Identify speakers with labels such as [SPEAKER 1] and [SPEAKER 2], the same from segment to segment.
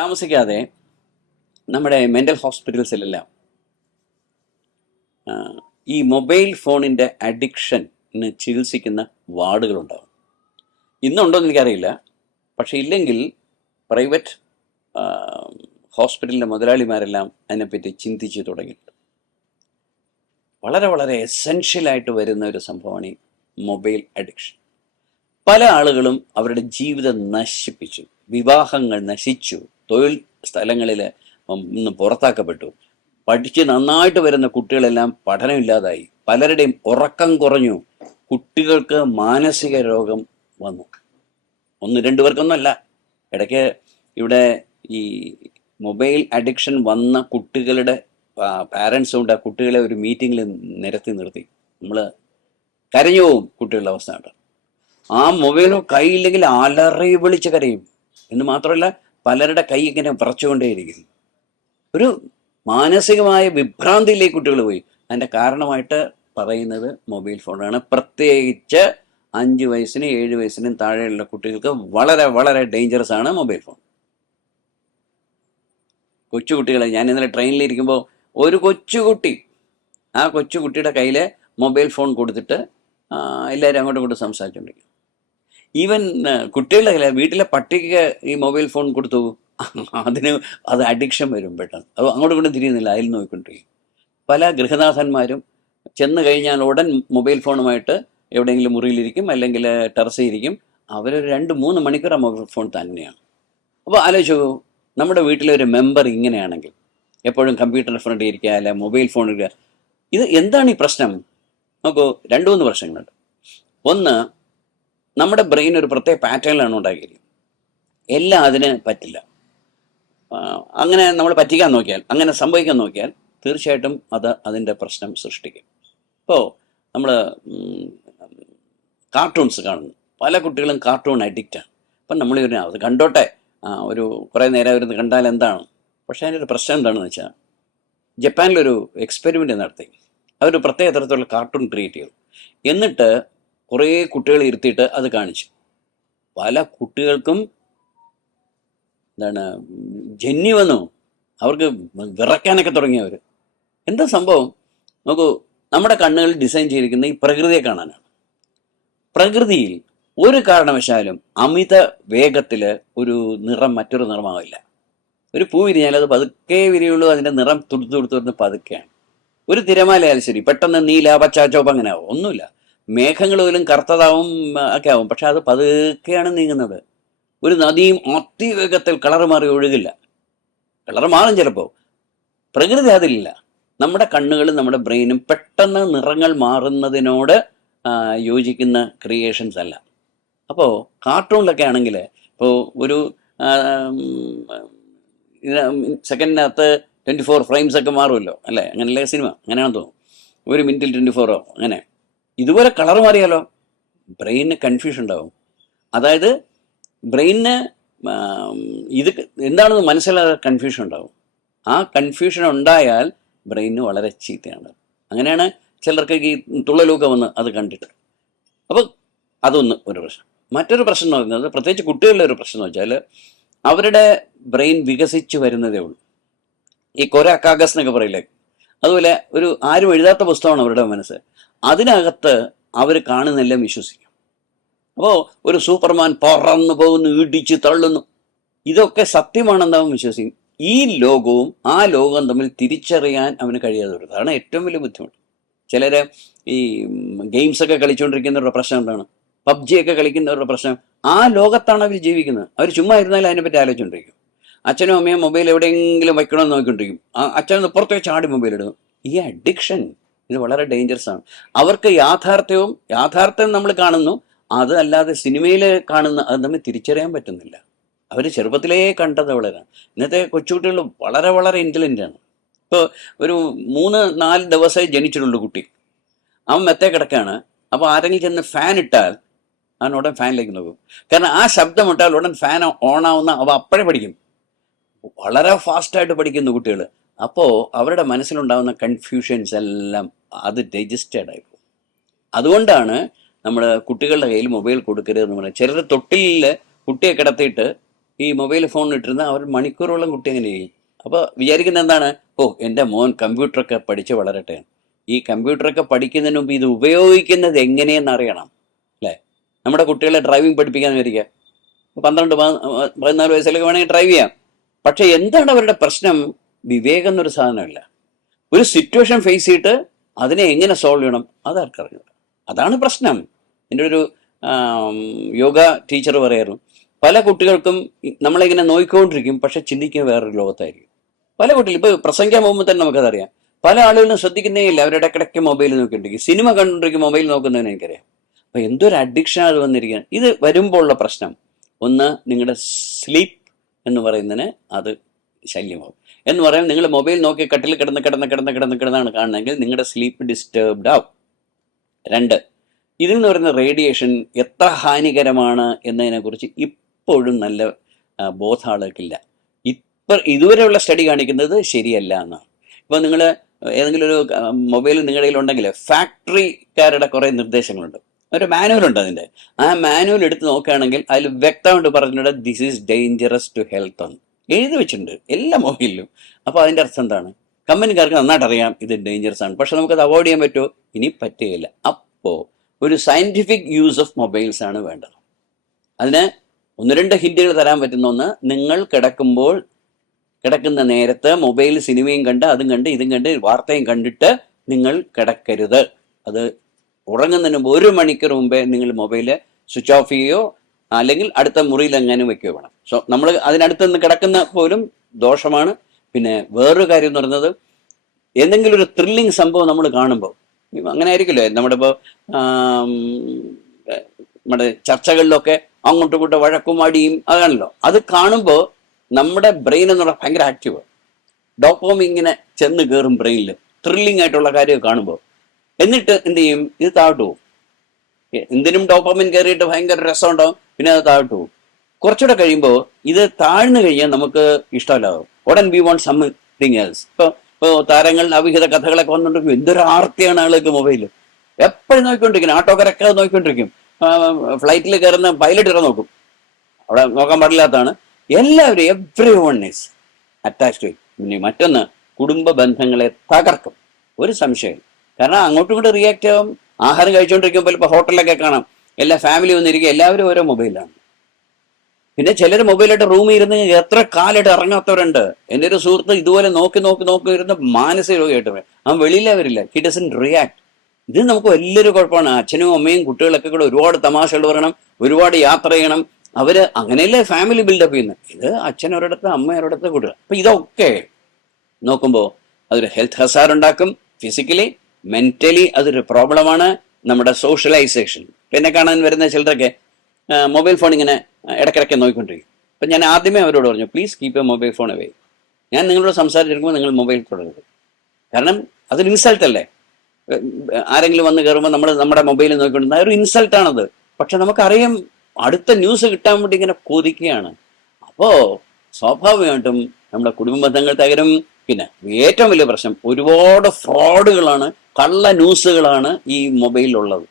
[SPEAKER 1] താമസിക്കാതെ നമ്മുടെ മെന്റൽ ഹോസ്പിറ്റൽസിലെല്ലാം ഈ മൊബൈൽ ഫോണിന്റെ അഡിക്ഷന് ചികിത്സിക്കുന്ന വാർഡുകളുണ്ടാവും. ഇന്നുണ്ടോ എന്ന് എനിക്കറിയില്ല. പക്ഷേ ഇല്ലെങ്കിൽ പ്രൈവറ്റ് ഹോസ്പിറ്റലിലെ മുതലാളിമാരെല്ലാം അതിനെപ്പറ്റി ചിന്തിച്ച് തുടങ്ങിയിട്ടുണ്ട്. വളരെ വളരെ എസെൻഷ്യലായിട്ട് വരുന്ന ഒരു സംഭവമാണ് ഈ മൊബൈൽ അഡിക്ഷൻ പല ആളുകളും അവരുടെ ജീവിതം നശിപ്പിച്ചു വിവാഹങ്ങൾ നശിച്ചു തൊഴിൽ സ്ഥലങ്ങളിൽ നിന്ന് പുറത്താക്കപ്പെട്ടു. പഠിച്ച് നന്നായിട്ട് വരുന്ന കുട്ടികളെല്ലാം പഠനമില്ലാതായി. പലരുടെയും ഉറക്കം കുറഞ്ഞു. കുട്ടികൾക്ക് മാനസിക രോഗം വന്നു. ഒന്ന് രണ്ടു പേർക്കൊന്നുമല്ല. ഇടയ്ക്ക് ഇവിടെ ഈ മൊബൈൽ അഡിക്ഷൻ വന്ന കുട്ടികളുടെ പാരൻസ് കൊണ്ട് ആ കുട്ടികളെ ഒരു മീറ്റിങ്ങിൽ നിരത്തി നിർത്തി. നമ്മൾ കരഞ്ഞു പോവും കുട്ടികളുടെ അവസ്ഥ ആ മൊബൈലോ കയ്യില്ലെങ്കിൽ അലറി വിളിച്ച് കരയും. എന്ന് മാത്രമല്ല പലരുടെ കൈ ഇങ്ങനെ വിറച്ചുകൊണ്ടേയിരിക്കുന്നു. ഒരു മാനസികമായ വിഭ്രാന്തിയിലേക്ക് കുട്ടികൾ പോയി. അതിന്റെ കാരണമായിട്ട് പറയുന്നത് മൊബൈൽ ഫോണാണ്. പ്രത്യേകിച്ച് അഞ്ച് വയസ്സിനും ഏഴ് വയസ്സിനും താഴെയുള്ള കുട്ടികൾക്ക് വളരെ വളരെ ഡേഞ്ചറസ് ആണ് മൊബൈൽ ഫോൺ. കൊച്ചുകുട്ടികളെ ഞാൻ ഇന്നലെ ട്രെയിനിലിരിക്കുമ്പോൾ ഒരു കൊച്ചുകുട്ടി ആ കൊച്ചുകുട്ടിയുടെ കയ്യിൽ മൊബൈൽ ഫോൺ കൊടുത്തിട്ട് എല്ലാവരും അങ്ങോട്ടും ഇങ്ങോട്ടും സംസാരിച്ചുകൊണ്ടിരിക്കും ഈവൻ ആ, കുട്ടികളുടെ കയ്യിൽ വീട്ടിലെ പട്ടിക്ക് ഈ മൊബൈൽ ഫോൺ കൊടുത്തു അതിന് അത് അഡിക്ഷൻ വരും പെട്ടെന്ന്. അത് അങ്ങോട്ടും ഇങ്ങോട്ടും തിരിയുന്നില്ല. അതിൽ നോക്കിക്കൊണ്ടിരിക്കും. പല ഗൃഹനാഥന്മാരും ചെന്ന് കഴിഞ്ഞാൽ ഉടൻ മൊബൈൽ ഫോണുമായിട്ട് എവിടെയെങ്കിലും മുറിയിലിരിക്കും അല്ലെങ്കിൽ ടെറസിൽ ഇരിക്കും അവരൊരു രണ്ട് മൂന്ന് മണിക്കൂർ ആ മൊബൈൽ ഫോൺ തന്നെയാണ്. അപ്പോൾ ആലോചിച്ചു നമ്മുടെ വീട്ടിലെ ഒരു മെമ്പർ ഇങ്ങനെയാണെങ്കിൽ എപ്പോഴും കമ്പ്യൂട്ടറിന് ഫ്രണ്ട് ഇരിക്കുക അല്ലെ മൊബൈൽ ഫോൺ ഇരിക്കുക ഇത് എന്താണ് ഈ പ്രശ്നം? നോക്കൂ. രണ്ട് മൂന്ന് പ്രശ്നങ്ങളുണ്ട്. ഒന്ന് നമ്മുടെ ബ്രെയിൻ ഒരു പ്രത്യേക പാറ്റേണിലാണ് ഉണ്ടാക്കിയിരിക്കുന്നത്. എല്ലാം അതിന് പറ്റില്ല. അങ്ങനെ നമ്മൾ പറ്റിക്കാൻ നോക്കിയാൽ അങ്ങനെ സംഭവിക്കാൻ നോക്കിയാൽ തീർച്ചയായിട്ടും അത് അതിന്റെ പ്രശ്നം സൃഷ്ടിക്കും. ഇപ്പോൾ നമ്മൾ കാർട്ടൂൺസ് കാണുന്നു. പല കുട്ടികളും കാർട്ടൂൺ അഡിക്റ്റാണ് അപ്പം നമ്മൾ ഒരു അത് കണ്ടോട്ടെ. ഒരു കുറേ നേരം ഇരുന്ന് കണ്ടാൽ എന്താണ്? പക്ഷേ അതിന്റെ ഒരു പ്രശ്നം എന്താണെന്ന് വെച്ചാൽ ജപ്പാനിലൊരു എക്സ്പെരിമെന്റ് നടത്തി. അവർ പ്രത്യേക തരത്തിലുള്ള കാർട്ടൂൺ ക്രിയേറ്റ് ചെയ്തു. എന്നിട്ട് കുറേ കുട്ടികൾ ഇരുത്തിയിട്ട് അത് കാണിച്ചു. പല കുട്ടികൾക്കും എന്താണ് ജന്നി വന്നു. അവർക്ക് വിറയ്ക്കാനൊക്കെ തുടങ്ങിയവർ എന്താ സംഭവം? നോക്കൂ നമ്മുടെ കണ്ണുകൾ ഡിസൈൻ ചെയ്തിരിക്കുന്ന ഈ പ്രകൃതിയെ കാണാനാണ്. പ്രകൃതിയിൽ ഒരു കാരണവശാലും അമിത വേഗത്തിൽ ഒരു നിറം മറ്റൊരു നിറമാവില്ല. ഒരു പൂ വിരിഞ്ഞാൽ അത് പതുക്കെ വിരിയുള്ളൂ അതിന്റെ നിറം തുടുത്തു തുടുത്തു പതുക്കെയാണ്. ഒരു തിരമാലയാൽ ശരി പെട്ടെന്ന് നീല പച്ച ചോപ്പ് അങ്ങനെ ആവും ഒന്നുമില്ല. മേഘങ്ങൾ പോലും കറുത്തതാവും ഒക്കെ ആവും. പക്ഷെ അത് പതുക്കെയാണ് നീങ്ങുന്നത്. ഒരു നദിയും അതിവേഗത്തിൽ കളർ മാറി ഒഴുകില്ല. കളർ മാറും ചിലപ്പോൾ. പ്രകൃതി അതിലില്ല. നമ്മുടെ കണ്ണുകളും നമ്മുടെ ബ്രെയിനും പെട്ടെന്ന് നിറങ്ങൾ മാറുന്നതിനോട് യോജിക്കുന്ന ക്രിയേഷൻസ് അല്ല. അപ്പോൾ കാർട്ടൂണിലൊക്കെ ആണെങ്കിൽ ഇപ്പോൾ ഒരു സെക്കൻഡിനകത്ത് ട്വന്റി ഫോർ ഫ്രെയിംസ് ഒക്കെ മാറുമല്ലോ അല്ലേ? അങ്ങനെയല്ലേ സിനിമ? അങ്ങനെയാണെന്ന് തോന്നുന്നു. ഒരു മിനിറ്റിൽ ട്വന്റി ഫോറോ അങ്ങനെ. ഇതുപോലെ കളർ മാറിയാലോ? ബ്രെയിനിന് കൺഫ്യൂഷൻ ഉണ്ടാവും. അതായത് ബ്രെയിനിന് ഇത് എന്താണെന്ന് മനസ്സിലാകാതെ കൺഫ്യൂഷൻ ഉണ്ടാവും. ആ കൺഫ്യൂഷൻ ഉണ്ടായാൽ ബ്രെയിനിന് വളരെ ചീത്തയാണ്. അങ്ങനെയാണ് ചിലർക്ക് ഈ തുള്ളലൂക്ക വന്ന് അത് കണ്ടിട്ട്. അപ്പോൾ അതൊന്ന് ഒരു പ്രശ്നം. മറ്റൊരു പ്രശ്നം എന്ന് പറയുന്നത് പ്രത്യേകിച്ച് കുട്ടികളുടെ ഒരു പ്രശ്നം എന്ന് വെച്ചാൽ അവരുടെ ബ്രെയിൻ വികസിച്ച് വരുന്നതേ ഉള്ളൂ. ഈ കൊര കാഗസ് എന്നൊക്കെ പറയില്ലേ? അതുപോലെ ഒരു ആരും എഴുതാത്ത പുസ്തകമാണ് അവരുടെ മനസ്സ്. അതിനകത്ത് അവർ കാണുന്നെല്ലാം വിശ്വസിക്കും. അപ്പോൾ ഒരു സൂപ്പർമാൻ പറന്നു പോകുന്നു ഇടിച്ച് തള്ളുന്നു. ഇതൊക്കെ സത്യമാണെന്ന് അവൻ വിശ്വസിക്കും. ഈ ലോകവും ആ ലോകവും തമ്മിൽ തിരിച്ചറിയാൻ അവന് കഴിയാതെ വരും. അതാണ് ഏറ്റവും വലിയ ബുദ്ധിമുട്ട്. ചിലർ ഈ ഗെയിംസ് ഒക്കെ കളിച്ചുകൊണ്ടിരിക്കുന്നവരുടെ പ്രശ്നം എന്താണ്? പബ്ജി ഒക്കെ കളിക്കുന്നവരുടെ പ്രശ്നം. ആ ലോകത്താണ് അവർ ജീവിക്കുന്നത്. അവർ ചുമ്മാ ഇരുന്നാൽ അതിനെപ്പറ്റി ആലോചിച്ചുകൊണ്ടിരിക്കും. അച്ഛനും അമ്മയും മൊബൈൽ എവിടെയെങ്കിലും വയ്ക്കണമെന്ന് നോക്കിക്കൊണ്ടിരിക്കും. അച്ഛൻ പുറത്തേക്ക് ചാടി മൊബൈൽ ഇടുന്നു. ഈ അഡിക്ഷൻ ഇത് വളരെ ഡേഞ്ചറസ് ആണ്. അവർക്ക് യാഥാർത്ഥ്യവും യാഥാർത്ഥ്യം നമ്മൾ കാണുന്നു. അത് അല്ലാതെ സിനിമയിൽ കാണുന്ന അത് തമ്മിൽ തിരിച്ചറിയാൻ പറ്റുന്നില്ല. അവർ ചെറുപ്പത്തിലേ കണ്ടത് വളരാണ് ഇന്നത്തെ കൊച്ചുകുട്ടികൾ വളരെ വളരെ ഇന്റലിന്റ് ആണ്. ഇപ്പോൾ ഒരു മൂന്ന് നാല് ദിവസമേ ജനിച്ചിട്ടുള്ളൂ കുട്ടി. അവൻ മെത്തേ കിടക്കാണ് അപ്പോൾ ആരെങ്കിലും ചെന്ന് ഫാൻ ഇട്ടാൽ അവൻ ഉടൻ ഫാനിലേക്ക് നോക്കും. കാരണം ആ ശബ്ദം ഇട്ടാൽ ഉടൻ ഫാൻ ഓൺ ആവുന്ന അവ അപ്പോഴേ പഠിക്കും. വളരെ ഫാസ്റ്റായിട്ട് പഠിക്കുന്നു കുട്ടികൾ അപ്പോൾ അവരുടെ മനസ്സിലുണ്ടാകുന്ന കൺഫ്യൂഷൻസ് എല്ലാം അത് രജിസ്റ്റേർഡ് ആയി പോകും. അതുകൊണ്ടാണ് നമ്മൾ കുട്ടികളുടെ കയ്യിൽ മൊബൈൽ കൊടുക്കരുത് എന്ന് പറയുന്നത്. ചിലർ തൊട്ടിലിൽ കുട്ടിയെ കിടത്തിയിട്ട് ഈ മൊബൈൽ ഫോൺ ഇട്ടിരുന്ന അവർ മണിക്കൂറോളം കുട്ടി അങ്ങനെ ചെയ്യും? അപ്പോൾ വിചാരിക്കുന്നത് എന്താണ്? ഓ എന്റെ മോൻ കമ്പ്യൂട്ടറൊക്കെ പഠിച്ച് വളരട്ടെ. ഈ കമ്പ്യൂട്ടറൊക്കെ പഠിക്കുന്നതിന് മുമ്പ് ഇത് ഉപയോഗിക്കുന്നത് എങ്ങനെയെന്ന് അറിയണം അല്ലേ? നമ്മുടെ കുട്ടികളെ ഡ്രൈവിംഗ് പഠിപ്പിക്കാൻ വിചാരിക്കുക. പന്ത്രണ്ട് പതിന- പതിനാല് വയസ്സിലൊക്കെ വേണമെങ്കിൽ ഡ്രൈവ് ചെയ്യാം. പക്ഷേ എന്താണ് അവരുടെ പ്രശ്നം? വിവേകം എന്നൊരു സാധനമില്ല. ഒരു സിറ്റുവേഷൻ ഫേസ് ചെയ്തിട്ട് അതിനെ എങ്ങനെ സോൾവ് ചെയ്യണം അതാർക്കറിയില്ല അതാണ് പ്രശ്നം. എന്റെ ഒരു യോഗ ടീച്ചർ പറയായിരുന്നു. പല കുട്ടികൾക്കും നമ്മളിങ്ങനെ നോയിക്കൊണ്ടിരിക്കും പക്ഷെ ചിന്തിക്കുക വേറൊരു ലോകത്തായിരിക്കും. പല കുട്ടികൾ ഇപ്പോൾ പ്രസംഗിക്കാൻ പോകുമ്പോൾ തന്നെ നമുക്കതറിയാം. പല ആളുകളും ശ്രദ്ധിക്കുന്നേ ഇല്ല. അവരുടെ ഇടയ്ക്കിടയ്ക്ക് മൊബൈൽ നോക്കിയിട്ടിരിക്കും സിനിമ കണ്ടുകൊണ്ടിരിക്കും മൊബൈൽ നോക്കുന്നതിന് എനിക്കറിയാം. അപ്പോൾ എന്തൊരു അഡിക്ഷൻ അത് വന്നിരിക്കുകയാണ് ഇത് വരുമ്പോൾ ഉള്ള പ്രശ്നം. ഒന്ന് നിങ്ങളുടെ സ്ലീപ്പ് എന്ന് പറയുന്നതിന് അത് ശല്യമാവും എന്ന് പറയാൻ നിങ്ങൾ മൊബൈൽ നോക്കി കട്ടിൽ കിടന്ന് കിടന്ന് കിടന്ന് കിടന്ന് കിടന്നാണ് കാണുന്നതെങ്കിൽ നിങ്ങളുടെ സ്ലീപ്പ് ഡിസ്റ്റർബ്ഡ് ആവും. രണ്ട് ഇതിൽ നിന്ന് പറയുന്ന റേഡിയേഷൻ എത്ര ഹാനികരമാണ് എന്നതിനെക്കുറിച്ച് ഇപ്പോഴും നല്ല ബോധാളുകൾക്കില്ല. ഇപ്പം ഇതുവരെയുള്ള സ്റ്റഡി കാണിക്കുന്നത് ശരിയല്ല എന്നാണ്. ഇപ്പോൾ നിങ്ങൾ ഏതെങ്കിലും ഒരു മൊബൈൽ നിങ്ങളുടെ കയ്യിലുണ്ടെങ്കിൽ ഫാക്ടറിക്കാരുടെ കുറേ നിർദ്ദേശങ്ങളുണ്ട്. ഒരു മാനുവൽ ഉണ്ട് അതിന്റെ. ആ മാനുവൽ എടുത്ത് നോക്കുകയാണെങ്കിൽ അതിൽ വ്യക്തമായിട്ട് പറഞ്ഞിട്ടുണ്ട് this is dangerous to health എന്ന്. എഴുതി വെച്ചിട്ടുണ്ട് എല്ലാ മൊബൈലിലും. അപ്പോൾ അതിന്റെ അർത്ഥം എന്താണ്? കമ്പനിക്കാർക്ക് നന്നായിട്ട് അറിയാം ഇത് ഡേഞ്ചറസ് ആണ്. പക്ഷെ നമുക്കത് അവോയ്ഡ് ചെയ്യാൻ പറ്റുമോ? ഇനി പറ്റുകയില്ല. അപ്പോൾ ഒരു സയന്റിഫിക് യൂസ് ഓഫ് മൊബൈൽസ് ആണ് വേണ്ടത്. അതിന് ഒന്ന് രണ്ട് ഹിന്റുകൾ തരാൻ പറ്റുന്ന ഒന്ന് നിങ്ങൾ കിടക്കുമ്പോൾ കിടക്കുന്ന നേരത്ത് മൊബൈൽ സിനിമയും കണ്ട് അതും കണ്ട് ഇതും കണ്ട് വാർത്തയും കണ്ടിട്ട് നിങ്ങൾ കിടക്കരുത്. അത് ഉറങ്ങുന്നതിന് മുമ്പ് ഒരു മണിക്കൂർ മുമ്പേ നിങ്ങൾ മൊബൈൽ സ്വിച്ച് ഓഫ് ചെയ്യുകയോ അല്ലെങ്കിൽ അടുത്ത മുറിയിൽ എങ്ങാനും വെക്കുകയോ വേണം. സോ നമ്മൾ അതിനടുത്ത് നിന്ന് കിടക്കുന്ന പോലും ദോഷമാണ്. പിന്നെ വേറൊരു കാര്യം എന്ന് പറയുന്നത് എന്തെങ്കിലും ഒരു ത്രില്ലിങ് സംഭവം നമ്മൾ കാണുമ്പോൾ അങ്ങനെ ആയിരിക്കില്ലേ? നമ്മുടെ ഇപ്പോൾ നമ്മുടെ ചർച്ചകളിലൊക്കെ അങ്ങോട്ടും ഇങ്ങോട്ടും വഴക്കും അടിയും അതാണല്ലോ അത് കാണുമ്പോൾ നമ്മുടെ ബ്രെയിൻ എന്ന് പറഞ്ഞാൽ ഭയങ്കര ആക്റ്റീവ് ഡോപ്പോം ഇങ്ങനെ ചെന്ന് കയറും ബ്രെയിനിൽ ത്രില്ലിംഗ് ആയിട്ടുള്ള കാര്യം കാണുമ്പോൾ. എന്നിട്ട് എന്ത് ചെയ്യും? ഇത് താഴ്ത്തു പോകും. എന്തിനും ഡോപ്പമിൻ കയറിയിട്ട് ഭയങ്കര രസമുണ്ടാവും പിന്നെ അത് താഴോട്ട് പോകും. കുറച്ചുകൂടെ കഴിയുമ്പോൾ ഇത് താഴ്ന്നു കഴിഞ്ഞാൽ നമുക്ക് ഇഷ്ടമല്ലാവും ഉടൻ വി വോണ്ട് സംതിങ് എൽസ് ഇപ്പോൾ ഇപ്പോൾ താരങ്ങൾ അവിഹിത കഥകളൊക്കെ വന്നിട്ടുണ്ടെങ്കിൽ എന്തൊരു ആർത്തിയാണ് ആളുകൾക്ക് മൊബൈൽ എപ്പോഴും നോക്കിക്കൊണ്ടിരിക്കും. ആട്ടോക്കാരൊക്കെ നോക്കിക്കൊണ്ടിരിക്കും. ഫ്ലൈറ്റിൽ കയറുന്ന പൈലറ്റ് ഇറ നോക്കും. അവിടെ നോക്കാൻ പാടില്ലാത്തതാണ്. എല്ലാവരും എവ്രി വൺ ഈസ് അറ്റാച്ച്ഡ് പിന്നെ മറ്റൊന്ന് കുടുംബ ബന്ധങ്ങളെ തകർക്കും. ഒരു സംശയം കാരണം അങ്ങോട്ടും ഇങ്ങോട്ട് റിയാക്ട് ആവും. ആഹാരം കഴിച്ചുകൊണ്ടിരിക്കുമ്പോൾ ഇപ്പോൾ ഹോട്ടലിലൊക്കെ കാണാം. എല്ലാ ഫാമിലി വന്നിരിക്കുക എല്ലാവരും ഓരോ മൊബൈലാണ് പിന്നെ ചിലർ മൊബൈലായിട്ട് റൂമിൽ ഇരുന്ന് എത്ര കാലായിട്ട് ഇറങ്ങാത്തവരുണ്ട്. എന്റെ ഒരു സുഹൃത്ത് ഇതുപോലെ നോക്കി നോക്കി നോക്കി ഇരുന്ന് മാനസിക രോഗിയായിട്ട്. അവൻ വെളിയിലേ വരില്ല. ഹി ഡസൻ റിയാക്ട് ഇത് നമുക്ക് വലിയൊരു കുഴപ്പമാണ്. അച്ഛനും അമ്മയും കുട്ടികളൊക്കെ കൂടെ ഒരുപാട് തമാശകൾ പറയണം. ഒരുപാട് യാത്ര ചെയ്യണം. അവർ അങ്ങനെയല്ലേ ഫാമിലി ബിൽഡപ്പ് ചെയ്യുന്നത് ഇത് അച്ഛൻ ഒരിടത്ത് അമ്മ ഒരിടത്ത് കുട്ടികൾ അപ്പൊ ഇതൊക്കെ നോക്കുമ്പോൾ അതൊരു ഹെൽത്ത് ഹസാർ ഉണ്ടാക്കും. ഫിസിക്കലി മെന്റലി അതൊരു പ്രോബ്ലമാണ് നമ്മുടെ സോഷ്യലൈസേഷൻ പിന്നെ കാണാൻ വരുന്ന ചിലരൊക്കെ മൊബൈൽ ഫോൺ ഇങ്ങനെ ആ, ഇടയ്ക്കിടയ്ക്ക് നോക്കിക്കൊണ്ടിരിക്കും അപ്പം ഞാൻ ആദ്യമേ അവരോട് പറഞ്ഞു please keep a mobile phone away ഞാൻ നിങ്ങളോട് സംസാരിച്ചിരിക്കുമ്പോൾ നിങ്ങൾ മൊബൈൽ തുടരുത്. കാരണം അതൊരു ഇൻസൾട്ട് അല്ലേ? ആരെങ്കിലും വന്ന് കയറുമ്പോൾ നമ്മൾ നമ്മുടെ മൊബൈലിൽ നോക്കിക്കൊണ്ടിരുന്ന ഒരു ഇൻസൾട്ടാണത് പക്ഷെ നമുക്കറിയാം അടുത്ത ന്യൂസ് കിട്ടാൻ വേണ്ടി ഇങ്ങനെ കൊതിക്കുകയാണ്. അപ്പോൾ സ്വാഭാവികമായിട്ടും നമ്മുടെ കുടുംബ ബന്ധങ്ങൾ തകരും. പിന്നെ ഏറ്റവും വലിയ പ്രശ്നം ഒരുപാട് ഫ്രോഡുകളാണ് കള്ള ന്യൂസുകളാണ് ഈ മൊബൈലിലുള്ളത്.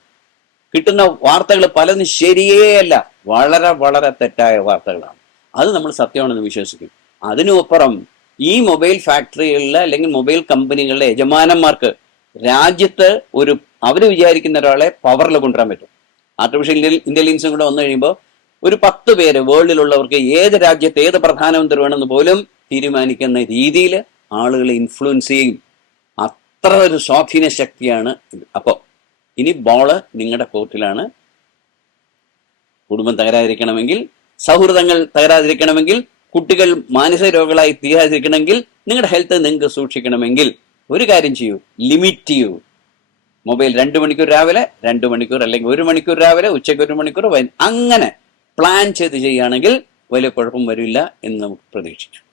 [SPEAKER 1] കിട്ടുന്ന വാർത്തകൾ പലതും ശരിയേ അല്ല വളരെ വളരെ തെറ്റായ വാർത്തകളാണ്. അത് നമ്മൾ സത്യമാണെന്ന് വിശ്വസിക്കും. അതിനുമപ്പുറം ഈ മൊബൈൽ ഫാക്ടറികളിലെ അല്ലെങ്കിൽ മൊബൈൽ കമ്പനികളിലെ യജമാനന്മാർക്ക് രാജ്യത്ത് ഒരു അവർ വിചാരിക്കുന്ന ഒരാളെ പവറിൽ കൊണ്ടുവരാൻ പറ്റും. ആർട്ടിഫിഷ്യൽ ഇന്റലിജൻസും കൂടെ വന്നു കഴിയുമ്പോൾ ഒരു പത്ത് പേര് വേൾഡിലുള്ളവർക്ക് ഏത് രാജ്യത്ത് ഏത് പ്രധാനമന്ത്രി വേണമെന്ന് പോലും തീരുമാനിക്കുന്ന രീതിയിൽ ആളുകളെ ഇൻഫ്ലുവൻസ് ചെയ്യും അത്ര ഒരു സ്വാധീന ശക്തിയാണ് അപ്പോൾ ഇനി ബോൾ നിങ്ങളുടെ കോർട്ടിലാണ്. കുടുംബം തകരാതിരിക്കണമെങ്കിൽ സൗഹൃദങ്ങൾ തകരാതിരിക്കണമെങ്കിൽ കുട്ടികൾ മാനസിക രോഗികളായി തീരാതിരിക്കണമെങ്കിൽ നിങ്ങളുടെ ഹെൽത്ത് നിങ്ങൾക്ക് സൂക്ഷിക്കണമെങ്കിൽ ഒരു കാര്യം ചെയ്യൂ. ലിമിറ്റ് ചെയ്യൂ. മൊബൈൽ രണ്ട് മണിക്കൂർ രാവിലെ രണ്ട് മണിക്കൂർ അല്ലെങ്കിൽ ഒരു മണിക്കൂർ രാവിലെ ഉച്ചയ്ക്ക് ഒരു മണിക്കൂർ അങ്ങനെ പ്ലാൻ ചെയ്ത് ചെയ്യുകയാണെങ്കിൽ വലിയ കുഴപ്പം വരില്ല എന്ന് നമുക്ക് പ്രതീക്ഷിക്കാം.